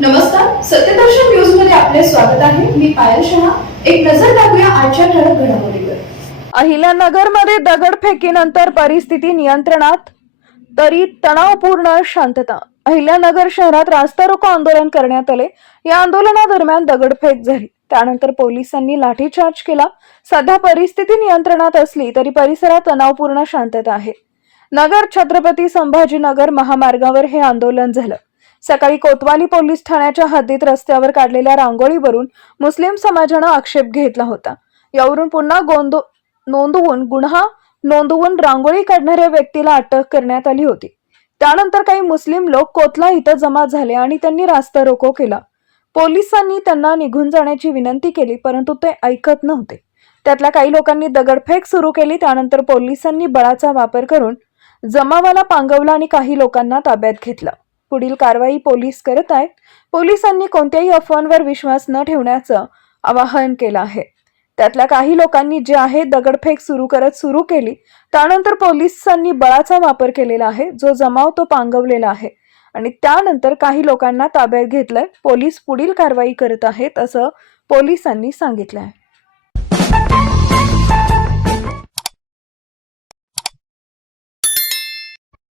नमस्कार, सत्यदर्शन न्यूज मध्ये आपले स्वागत आहे. मी पायल शहा. एक नजर टाकूया आजच्या ठळक घडामोडीवर. अहिल्यानगरमध्ये दगडफेकीनंतर परिस्थिती नियंत्रणात, तरी तणावपूर्ण शांतता. अहिल्यानगर शहरात रास्ता रोको आंदोलन करण्यात आले. या आंदोलनादरम्यान दगडफेक झाली. त्यानंतर पोलिसांनी लाठीचार्ज केला. सध्या परिस्थिती नियंत्रणात असली तरी परिसरात तणावपूर्ण शांतता आहे. नगर छत्रपती संभाजीनगर महामार्गावर हे आंदोलन झालं. सकाळी कोतवाली पोलीस ठाण्याच्या हद्दीत रस्त्यावर काढलेल्या रांगोळीवरून मुस्लिम समाजानं आक्षेप घेतला होता. यावरून पुन्हा गुन्हा नोंदवून रांगोळी काढणाऱ्या व्यक्तीला अटक करण्यात आली होती. त्यानंतर काही मुस्लिम लोक कोतला इथं जमा झाले आणि त्यांनी रास्ता रोको केला. पोलिसांनी त्यांना निघून जाण्याची विनंती केली, परंतु ते ऐकत नव्हते. त्यातल्या काही लोकांनी दगडफेक सुरू केली. त्यानंतर पोलिसांनी बळाचा वापर करून जमावाला पांगवला आणि काही लोकांना ताब्यात घेतलं. पुढील कारवाई पोलीस करत आहेत. पोलिसांनी कोणत्याही अफवांवर विश्वास न ठेवण्याचं आवाहन केलं आहे. त्यातल्या काही लोकांनी जे आहे दगडफेक सुरू केली. त्यानंतर पोलिसांनी बळाचा वापर केलेला आहे. जो जमाव तो पांगवलेला आहे आणि त्यानंतर काही लोकांना ताब्यात घेतलंय. पोलीस पुढील कारवाई करत आहेत असं पोलिसांनी सांगितलं आहे.